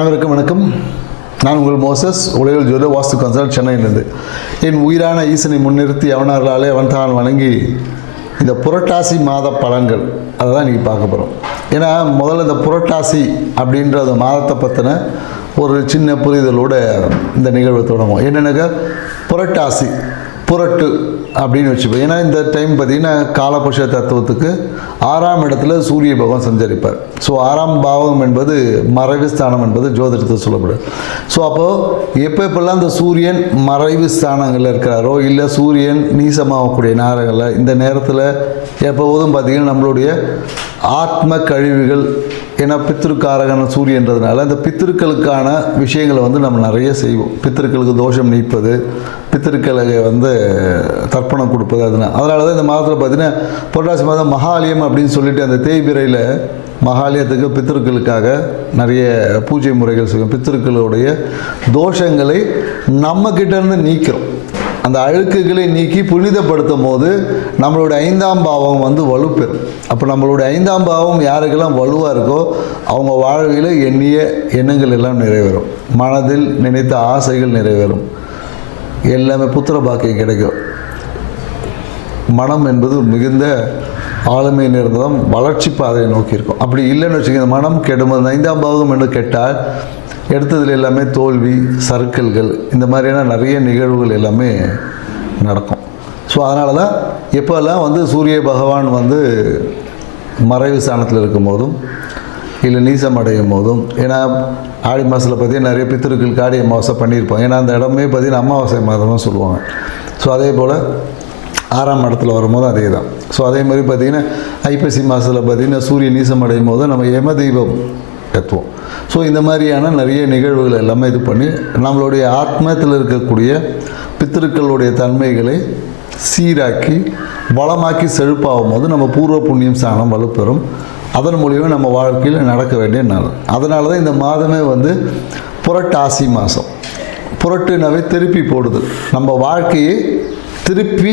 அனைவருக்கும் வணக்கம். நான் உங்கள் மோசஸ் உலகில் ஜோதி வாஸ்து கன்சல்ட் சென்னையிலிருந்து. என் உயிரான ஈசனை முன்னிறுத்தி அவனார்களாலே அவன் தான் வணங்கி இந்த புரட்டாசி மாத பலன்கள். அதை தான் இன்றைக்கி பார்க்க போகிறோம் ஏன்னா முதல்ல இந்த புரட்டாசி அப்படின்ற அந்த மாதத்தை பற்றின ஒரு சின்ன புரிதலோட இந்த நிகழ்வை தொடங்குவோம். என்னென்னாக்கா புரட்டாசி. புரட்டு அப்படின்னு வச்சுப்போம். ஏன்னா இந்த டைம் பார்த்தீங்கன்னா காலபுருஷ தத்துவத்துக்கு ஆறாம் இடத்துல சூரிய பகவான் சஞ்சரிப்பார். ஸோ ஆறாம் பாவம் என்பது மறைவு ஸ்தானம் என்பது ஜோதிடத்தில் சொல்லப்படும் ஸோ அப்போது எப்போ எப்பெல்லாம் இந்த சூரியன் மறைவு ஸ்தானங்களில் இருக்கிறாரோ இல்லை சூரியன் நீசமாகக்கூடிய நேரங்களில் இந்த நேரத்தில் எப்போதும் பார்த்திங்கன்னா நம்மளுடைய ஆத்ம கழிவுகள் ஏன்னா பித்திருக்காரகன சூரியன்றதுனால இந்த பித்திருக்களுக்கான விஷயங்களை வந்து நம்ம நிறைய செய்வோம். பித்திருக்களுக்கு தோஷம் நீப்பது பித்திருக்களுக்கு வந்து தர்ப்பணம் கொடுப்பது அதனால் அதனால தான் இந்த மாதத்தில் பார்த்தீங்கன்னா புரட்டாசி மாதம் மகாலயம் அப்படின்னு சொல்லிட்டு அந்த தேய்பிரையில் மகாலயத்துக்கு பித்திருக்களுக்காக நிறைய பூஜை முறைகள் செய்வோம். பித்திருக்களுடைய தோஷங்களை நம்மக்கிட்டேருந்து நீக்கிறோம். அந்த அழுக்குகளை நீக்கி புனிதப்படுத்தும் போது நம்மளுடைய ஐந்தாம் பாவம் வந்து வலுப்பெறும் அப்போ நம்மளுடைய ஐந்தாம் பாவம் யாருக்கெல்லாம் வலுவாக இருக்கோ அவங்க வாழ்வில் எண்ணிய எண்ணங்கள் எல்லாம் நிறைவேறும். மனதில் நினைத்த ஆசைகள் நிறைவேறும். எல்லாமே புத்திர பாக்கியம் கிடைக்கும். மனம் என்பது மிகுந்த ஆளுமை நிறந்ததும் வளர்ச்சி பாதையை நோக்கி இருக்கும். அப்படி இல்லைன்னு வச்சுக்கோங்க மனம் கெடும்போது ஐந்தாம் பாவம் என்று கெட்டால் எடுத்ததில் எல்லாமே தோல்வி சர்க்கிள்கள் இந்த மாதிரியான நிறைய நிகழ்வுகள் எல்லாமே நடக்கும். ஸோ அதனால தான் எப்போல்லாம் வந்து சூரிய பகவான் வந்து மறைவு ஸ்தானத்தில் இருக்கும் போதும் இல்லை நீசம் அடையும் போதும் ஏன்னா ஆடி மாதத்தில் பார்த்தீங்கன்னா நிறைய பித்திருக்கள் காடி அமாவாசை பண்ணியிருப்போம் ஏன்னா அந்த இடமே பார்த்தீங்கன்னா அமாவாசை மாதம்னு சொல்லுவாங்க. ஸோ அதே போல் ஆறாம் இடத்துல வரும்போது அதே தான் ஸோ அதே மாதிரி பார்த்திங்கன்னா ஐப்பசி மாதத்தில் பார்த்திங்கன்னா சூரிய நீசம் அடையும் போது நம்ம யம தெய்வம் தத்துவம். ஸோ இந்த மாதிரியான நிறைய நிகழ்வுகள் எல்லாமே இது பண்ணி நம்மளுடைய ஆத்மத்தில் இருக்கக்கூடிய பித்திருக்களுடைய தன்மைகளை சீராக்கி வளமாக்கி செழிப்பாகும் போது நம்ம பூர்வ புண்ணியம் ஸ்தானம் வலுப்பெறும். அதன் மூலியமாக நம்ம வாழ்க்கையில் நடக்க வேண்டிய நாள். அதனால தான் இந்த மாதமே வந்து புரட்டாசி மாதம் புரட்டுனாவே திருப்பி போடுது. நம்ம வாழ்க்கையை திருப்பி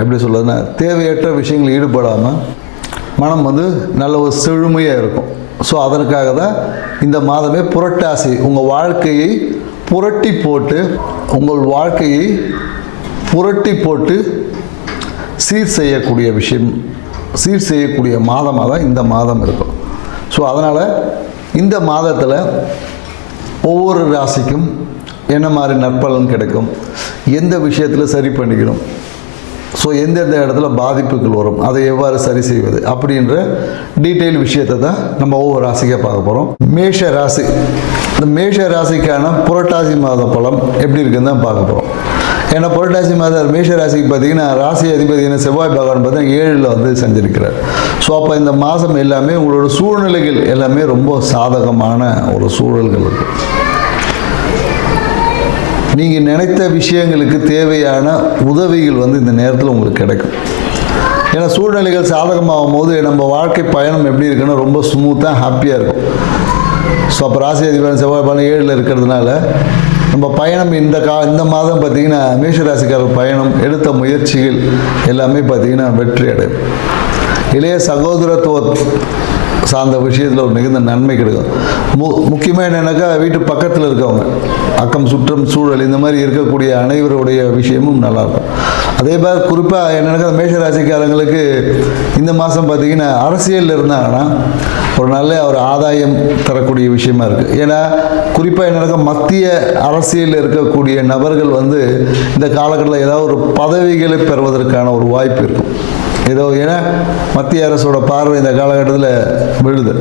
எப்படி சொல்கிறதுன்னா தேவையற்ற விஷயங்கள் ஈடுபடாமல் மனம் வந்து நல்ல ஒரு செழுமையாக இருக்கும். ஸோ அதற்காக தான் இந்த மாதமே புரட்டாசி. உங்கள் வாழ்க்கையை புரட்டி போட்டு உங்கள் வாழ்க்கையை புரட்டி போட்டு சீர் செய்யக்கூடிய விஷயம் சீர் செய்யக்கூடிய மாதமாக தான் இந்த மாதம் இருக்கும். ஸோ அதனால் இந்த மாதத்தில் ஒவ்வொரு ராசிக்கும் என்ன மாதிரி நற்பலன் கிடைக்கும்? எந்த விஷயத்தில் சரி பண்ணிக்கணும்? ஸோ எந்தெந்த இடத்துல பாதிப்புகள் வரும் அதை எவ்வாறு சரி செய்வது அப்படின்ற டீட்டெயில் விஷயத்தை தான் நம்ம ஒவ்வொரு ராசிக்காக பார்க்க போகிறோம் மேஷ ராசி இந்த மேஷ ராசிக்கான புரட்டாசி மாத பலம் எப்படி இருக்குன்னு தான் பார்க்க போகிறோம் ஏன்னா புரட்டாசி மாதம் மேஷ ராசிக்கு பார்த்தீங்கன்னா ராசி அதிபதியான செவ்வாய் பகவான் பார்த்தீங்கன்னா ஏழில் வந்து செஞ்சிருக்கிறார். ஸோ அப்போ இந்த மாதம் எல்லாமே உங்களோட சூழ்நிலைகள் எல்லாமே ரொம்ப சாதகமான ஒரு சூழல்கள் இருக்குது நீங்கள் நினைத்த விஷயங்களுக்கு தேவையான உதவிகள் வந்து இந்த நேரத்தில் உங்களுக்கு கிடைக்கும். ஏன்னா சூழ்நிலைகள் சாதகமாகும் போது நம்ம வாழ்க்கை பயணம் எப்படி இருக்குன்னா ரொம்ப ஸ்மூத்தாக ஹாப்பியாக இருக்கும். ஸோ அப்போ ராசி அதிபர் செவ்வாய் பலன் ஏழில் இருக்கிறதுனால நம்ம பயணம் இந்த கா இந்த மாதம் பார்த்திங்கன்னா மேஷராசிக்கார பயணம் எடுத்த முயற்சிகள் எல்லாமே பார்த்திங்கன்னா வெற்றி அடையும். இளைய சகோதரத்துவ சார்ந்த விஷயத்தில் ஒரு மிகுந்த நன்மை கிடைக்கும். மு முக்கியமாக என்னென்னாக்கா வீட்டு பக்கத்தில் இருக்கவங்க. அக்கம் சுற்றம் சூழல் இந்த மாதிரி இருக்கக்கூடிய அனைவருடைய விஷயமும் நல்லாயிருக்கும். அதே மாதிரி குறிப்பாக என்னென்னாக்கா மேஷராசிக்காரங்களுக்கு இந்த மாதம் பார்த்திங்கன்னா அரசியலில் இருந்தாங்கன்னா ஒரு நல்ல ஒரு ஆதாயம் தரக்கூடிய விஷயமா இருக்குது ஏன்னா குறிப்பாக என்னென்னாக்கா மத்திய அரசியலில் இருக்கக்கூடிய நபர்கள் வந்து இந்த காலகட்டத்தில் ஏதாவது ஒரு பதவிகளை பெறுவதற்கான ஒரு வாய்ப்பு இருக்கும். ஏதோ ஏன்னா மத்திய அரசோட பார்வை இந்த காலகட்டத்தில் விழுது.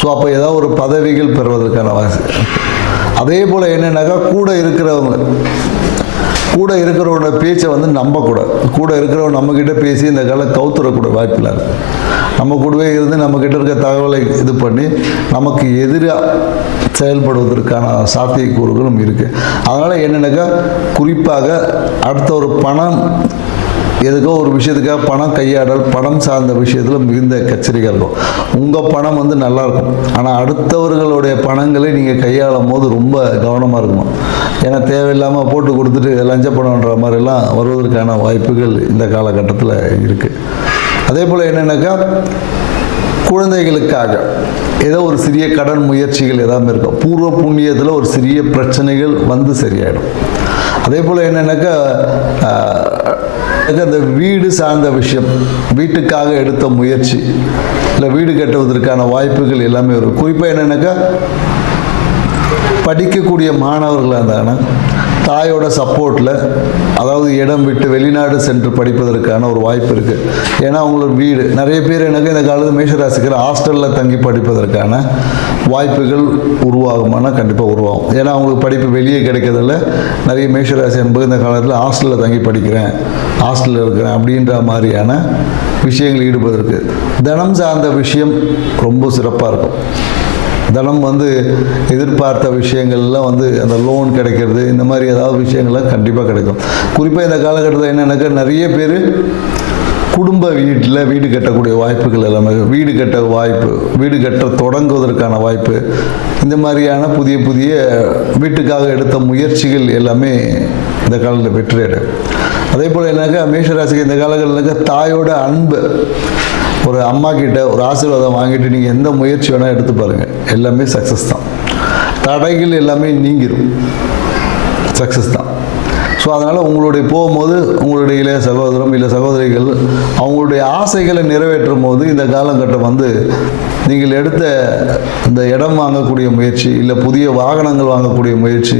ஸோ அப்போ ஏதாவது ஒரு பதவிகள் பெறுவதற்கான வாசி அதே போல் என்னென்னாக்கா கூட இருக்கிறவங்க கூட இருக்கிறவனோட பேச்சை வந்து நம்பக்கூடாது. கூட இருக்கிறவன் நம்மக்கிட்ட பேசி இந்த காலம் கவுத்துறக்கூட வாய்ப்பில் நம்ம கூடவே இருந்து நம்மக்கிட்ட இருக்க தகவலை இது பண்ணி நமக்கு எதிராக செயல்படுவதற்கான சாத்தியக்கூறுகளும் இருக்குது அதனால் என்னென்னாக்கா குறிப்பாக அடுத்த ஒரு பணம் எதுக்கோ ஒரு விஷயத்துக்காக பணம் கையாடல் பணம் சார்ந்த விஷயத்தில் மிகுந்த எச்சரிக்கையாக இருக்கும். உங்கள் பணம் வந்து நல்லாயிருக்கும் ஆனால் அடுத்தவர்களுடைய பணங்களை நீங்கள் கையாளும் போது ரொம்ப கவனமாக இருக்கணும். ஏன்னா தேவையில்லாமல் போட்டு கொடுத்துட்டு லஞ்ச பணம்ன்ற மாதிரிலாம் வருவதற்கான வாய்ப்புகள் இந்த காலகட்டத்தில் இருக்குது அதே போல் என்னென்னாக்கா குழந்தைகளுக்காக ஏதோ ஒரு சிறிய கடன் முயற்சிகள் எதாவது இருக்கும். பூர்வ புண்ணியத்தில் ஒரு சிறிய பிரச்சனைகள் வந்து சரியாயிடும். அதே போல் என்னென்னாக்கா அந்த வீடு சார்ந்த விஷயம் வீட்டுக்காக எடுத்த முயற்சி இல்லை வீடு கட்டுவதற்கான வாய்ப்புகள் எல்லாமே வரும் குறிப்பாக என்னென்னாக்கா படிக்கக்கூடிய மாணவர்களாக இருந்தாங்கன்னா தாயோட சப்போர்ட்டில் அதாவது இடம் விட்டு வெளிநாடு சென்று படிப்பதற்கான ஒரு வாய்ப்பு இருக்குது ஏன்னா அவங்களோட வீடு நிறைய பேர் எனக்கு இந்த காலத்து மேஷராசிக்கிற ஹாஸ்டலில் தங்கி படிப்பதற்கான வாய்ப்புகள் உருவாகுமானா கண்டிப்பாக உருவாகும். ஏன்னா அவங்களுக்கு படிப்பு வெளியே கிடைக்கிறதில்ல நிறைய மேஷராசி என்பது இந்த காலத்தில் ஹாஸ்டலில் தங்கி படிக்கிறேன் ஹாஸ்டலில் இருக்கிறேன் அப்படின்ற மாதிரியான விஷயங்கள் ஈடுபதற்கு தனம் சார்ந்த விஷயம் ரொம்ப சிறப்பாக இருக்கும். தனம் வந்து எதிர்பார்த்த விஷயங்கள்லாம் வந்து அந்த லோன் கிடைக்கிறது இந்த மாதிரி ஏதாவது விஷயங்கள்லாம் கண்டிப்பாக கிடைக்கும். குறிப்பாக இந்த காலகட்டத்தில் என்னென்னாக்கா நிறைய பேர் குடும்ப வீட்டில் வீடு கட்டக்கூடிய வாய்ப்புகள் எல்லாமே வீடு கட்ட வாய்ப்பு வீடு கட்ட தொடங்குவதற்கான வாய்ப்பு இந்த மாதிரியான புதிய புதிய வீட்டுக்காக எடுத்த முயற்சிகள் எல்லாமே இந்த காலத்தில் வெற்றி அதே போல் என்னக்கா மேஷராசிக்கு இந்த காலங்களில் தாயோட அன்பு ஒரு அம்மா கிட்ட ஒரு ஆசீர்வாதம் வாங்கிட்டு நீங்கள் எந்த முயற்சி வேணால் எடுத்து பாருங்கள் எல்லாமே சக்ஸஸ் தான். தடைகள் எல்லாமே நீங்கிரும். சக்ஸஸ் தான். ஸோ அதனால் உங்களுடைய போகும்போது உங்களுடைய இளைய சகோதரம் இல்லை சகோதரிகள் அவங்களுடைய ஆசைகளை நிறைவேற்றும் போது இந்த காலகட்டம் வந்து நீங்கள் எடுத்த இந்த இடம் வாங்கக்கூடிய முயற்சி இல்லை புதிய வாகனங்கள் வாங்கக்கூடிய முயற்சி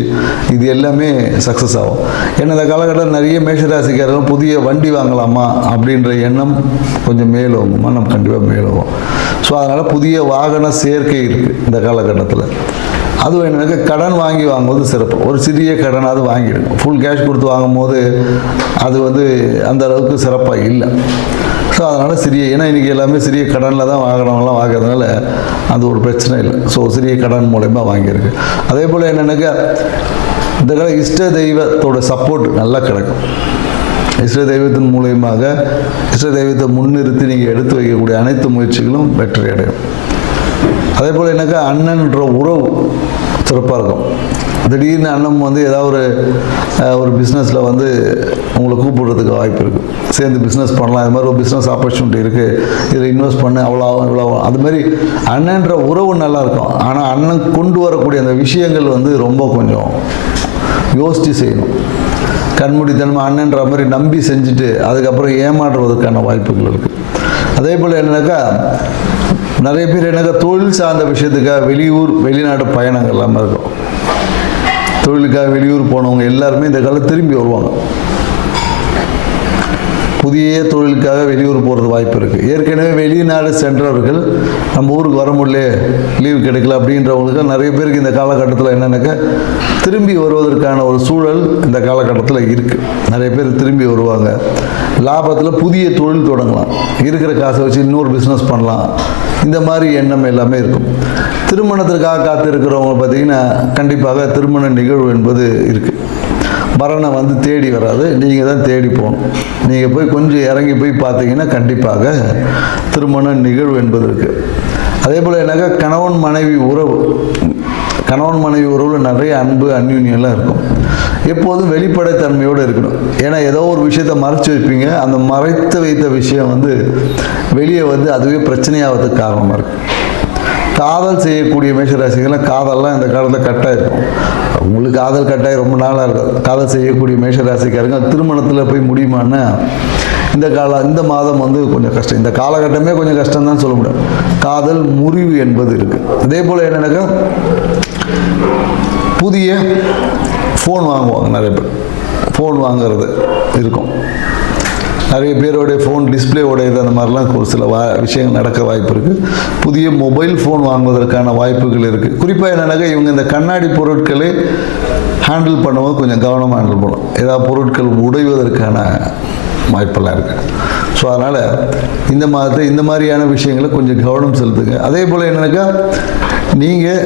இது எல்லாமே சக்ஸஸ் ஆகும். ஏன்னா இந்த காலகட்டம் நிறைய மேஷராசிக்காரர்கள் புதிய வண்டி வாங்கலாமா அப்படின்ற எண்ணம் கொஞ்சம் மேலோங்குமா நம்ம கண்டிப்பாக மேலோகும் ஸோ அதனால் புதிய வாகன சேர்க்கை இருக்குது இந்த காலகட்டத்தில். அதுவும் என்னென்னாக்கா கடன் வாங்கி வாங்குவது சிறப்பு. ஒரு சிறிய கடனாவது வாங்கிடுங்க ஃபுல் கேஷ் கொடுத்து வாங்கும்போது அது வந்து அந்த அளவுக்கு சிறப்பாக இல்லை. ஸோ அதனால் சிறிய ஏன்னா இன்றைக்கி எல்லாமே சிறிய கடனில் தான் வாங்குறவங்களாம் வாங்குறதுனால அது ஒரு பிரச்சனை இல்லை. ஸோ சிறிய கடன் மூலயமா வாங்கியிருக்கு. அதே போல் என்னென்னாக்கா இந்த கால இஷ்ட தெய்வத்தோட சப்போர்ட் நல்லா கிடைக்கும். இஷ்ட தெய்வத்தின் மூலியமாக இஷ்ட தெய்வத்தை முன்னிறுத்தி நீங்கள் எடுத்து வைக்கக்கூடிய அனைத்து முயற்சிகளும் வெற்றி அடையும். அதே போல் என்னக்கா அண்ணன்ற உறவு சிறப்பாக இருக்கும். திடீர்னு அண்ணன் வந்து ஏதாவது ஒரு ஒரு பிஸ்னஸில் வந்து உங்களை கூப்பிடுறதுக்கு வாய்ப்பு இருக்குது சேர்ந்து பிஸ்னஸ் பண்ணலாம். இது மாதிரி ஒரு பிஸ்னஸ் ஆப்பர்ச்சுனிட்டி இருக்குது இதில் இன்வெஸ்ட் பண்ணு. அவ்வளோ ஆகும் இவ்வளோ ஆகும். அது மாதிரி அண்ணன்ற உறவு நல்லாயிருக்கும் ஆனால் அண்ணன் கொண்டு வரக்கூடிய அந்த விஷயங்கள் வந்து ரொம்ப கொஞ்சம் யோசித்து செய்யணும். கண்மூடித்தனமாக அண்ணன்ற மாதிரி நம்பி செஞ்சுட்டு அதுக்கப்புறம் ஏமாற்றுவதற்கான வாய்ப்புகள் இருக்குது அதே போல் என்னன்னாக்கா நிறைய பேர் எனக்கு தொழில் சார்ந்த விஷயத்துக்காக வெளியூர் வெளிநாடு பயணங்கள் எல்லாமே இருக்கும். தொழிலுக்காக வெளியூர் போனவங்க எல்லாருமே இந்த காலம் திரும்பி வருவாங்க. புதிய தொழிலுக்காக வெளியூர் போகிறது வாய்ப்பு இருக்குது ஏற்கனவே வெளிநாடு சென்றவர்கள் நம்ம ஊருக்கு வர முடியல லீவு கிடைக்கல அப்படின்றவங்களுக்கு நிறைய பேருக்கு இந்த காலகட்டத்தில் என்னென்னாக்கா திரும்பி வருவதற்கான ஒரு சூழல் இந்த காலகட்டத்தில் இருக்குது நிறைய பேர் திரும்பி வருவாங்க. லாபத்தில் புதிய தொழில் தொடங்கலாம். இருக்கிற காசை வச்சு இன்னொரு பிஸ்னஸ் பண்ணலாம். இந்த மாதிரி எண்ணம் எல்லாமே இருக்கும். திருமணத்திற்காக காத்து இருக்கிறவங்க பார்த்தீங்கன்னா கண்டிப்பாக திருமண நிகழ்வு என்பது இருக்குது மரணம் வந்து தேடி வராது. நீங்கள் தான் தேடி போகணும். நீங்கள் போய் கொஞ்சம் இறங்கி போய் பார்த்தீங்கன்னா கண்டிப்பாக திருமண நிகழ்வு என்பது இருக்குது அதே போல் என்னக்கா கணவன் மனைவி உறவு. கணவன் மனைவி உறவில் நிறைய அன்பு அந்யூன்யம்லாம் இருக்கும். எப்போதும் வெளிப்படைத்தன்மையோடு இருக்கணும். ஏன்னா ஏதோ ஒரு விஷயத்தை மறைச்சு வைப்பீங்க. அந்த மறைத்து வைத்த விஷயம் வந்து வெளியே வந்து அதுவே பிரச்சனையாகிறதுக்கு காரணமாக இருக்குது காதல் செய்யக்கூடிய மேஷராசிகள்லாம் காதல்லாம் இந்த காலத்தில் கட்டாயிருக்கும். உங்களுக்கு காதல் கட்டாயம் ரொம்ப நாளாக இருக்கும். காதல் செய்யக்கூடிய மேஷராசிக்காரங்க திருமணத்தில் போய் முடியுமான்னா இந்த கால இந்த மாதம் வந்து கொஞ்சம் கஷ்டம். இந்த காலகட்டமே கொஞ்சம் கஷ்டம் தான் சொல்ல முடியும். காதல் முறிவு என்பது இருக்குது அதே போல் என்னென்னாக்கா புதிய ஃபோன் வாங்குவாங்க நிறைய பேர். ஃபோன் வாங்குறது இருக்கும். நிறைய பேருடைய ஃபோன் டிஸ்பிளே உடையது அந்த மாதிரிலாம் ஒரு சில வா விஷயங்கள் நடக்க வாய்ப்பு இருக்குது புதிய மொபைல் ஃபோன் வாங்குவதற்கான வாய்ப்புகள் இருக்குது குறிப்பாக என்னென்னாக்கா இவங்க இந்த கண்ணாடி பொருட்களை ஹேண்டில் பண்ணும்போது கொஞ்சம் கவனமாக ஹேண்டில் பண்ணணும். ஏதாவது பொருட்கள் உடைவதற்கான வாய்ப்பெல்லாம் இருக்குது ஸோ அதனால் இந்த மாதத்தில் இந்த மாதிரியான விஷயங்களை கொஞ்சம் கவனம் செலுத்துங்க. அதே போல் என்னென்னாக்கா நீங்கள்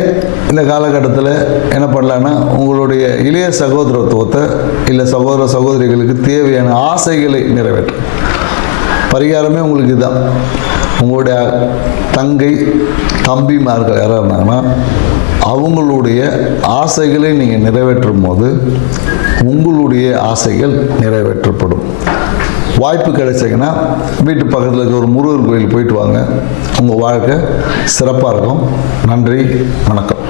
இந்த காலகட்டத்தில் என்ன பண்ணலான்னா உங்களுடைய இளைய சகோதரத்துவத்தை இல்லை சகோதர சகோதரிகளுக்கு தேவையான ஆசைகளை நிறைவேற்றும் பரிகாரமே உங்களுக்கு இதுதான். உங்களுடைய தங்கை தம்பிமார்கள் யாராக இருந்தாங்கன்னா அவங்களுடைய ஆசைகளை நீங்கள் நிறைவேற்றும் போது உங்களுடைய ஆசைகள் நிறைவேற்றப்படும். வாய்ப்பு கிடைச்சிங்கன்னா வீட்டு பக்கத்தில் இருக்க ஒரு முருகர் கோயில் போயிட்டு வாங்க. உங்கள் வாழ்க்கை சிறப்பாக இருக்கும். நன்றி வணக்கம்.